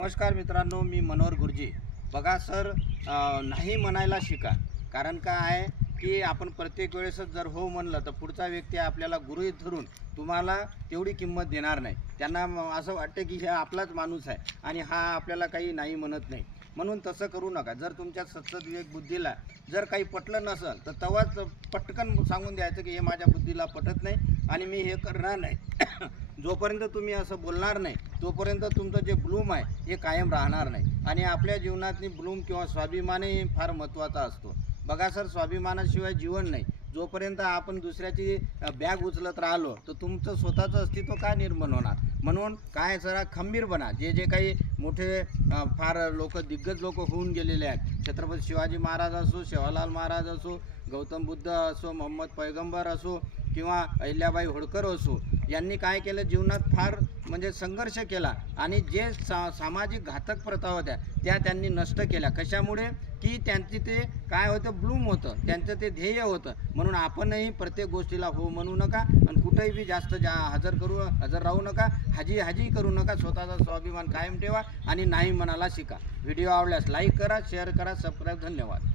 नमस्कार मित्रांनो, मी मनोहर गुरुजी. बघा सर, नाही म्हणायला शिका. कारण काय आहे की आपण प्रत्येक वेळेसच जर हो म्हणलं तर पुढचा व्यक्ती आपल्याला गृहीत धरून तुम्हाला तेवढी किंमत देणार नाही. त्यांना असं वाटतं की हा आपलाच माणूस आहे आणि हा आपल्याला काही नाही म्हणत नाही. म्हणून तसं करू नका. जर तुमच्या सद्सद्विवेक बुद्धीला जर काही पटलं नसेल तर तेव्हाच पटकन सांगून द्यायचं की हे माझ्या बुद्धीला पटत नाही आणि मी हे करणार नाही. जोपर्यंत तुम्ही असं बोलणार नाही तोपर्यंत तुमचं जे ब्लूम आहे हे कायम राहणार नाही. आणि आपल्या जीवनातली ब्लूम किंवा स्वाभिमानही फार महत्त्वाचा असतो. बघा सर, स्वाभिमानाशिवाय जीवन नाही. जोपर्यंत आपण दुसऱ्याची बॅग उचलत राहिलो तर तुमचं स्वतःचं अस्तित्व काय निर्माण होणार. म्हणून काय जरा खंबीर बना. जे जे काही मोठे फार लोक दिग्गज लोक होऊन गेलेले आहेत, छत्रपती शिवाजी महाराज असो, सेवालाल महाराज असो, गौतम बुद्ध असो, मोहम्मद पैगंबर असो किंवा अहिल्याबाई होळकर असो, यांनी काय केलं, जीवनात फार म्हणजे संघर्ष केला आणि जे सामाजिक घातक प्रथा होत्या त्या त्यांनी नष्ट केल्या. कशामुळे की त्यांची ते काय होतं, ब्लूम होतं, त्यांचं ते ध्येय होतं. म्हणून आपणही प्रत्येक गोष्टीला हो म्हणू नका आणि कुठेही बी जास्त हजर राहू नका. हाजी करू नका. स्वतःचा स्वाभिमान कायम ठेवा आणि नाही म्हणायला शिका. व्हिडिओ आवडल्यास लाईक करा, शेअर करा, सबस्क्राईब. धन्यवाद.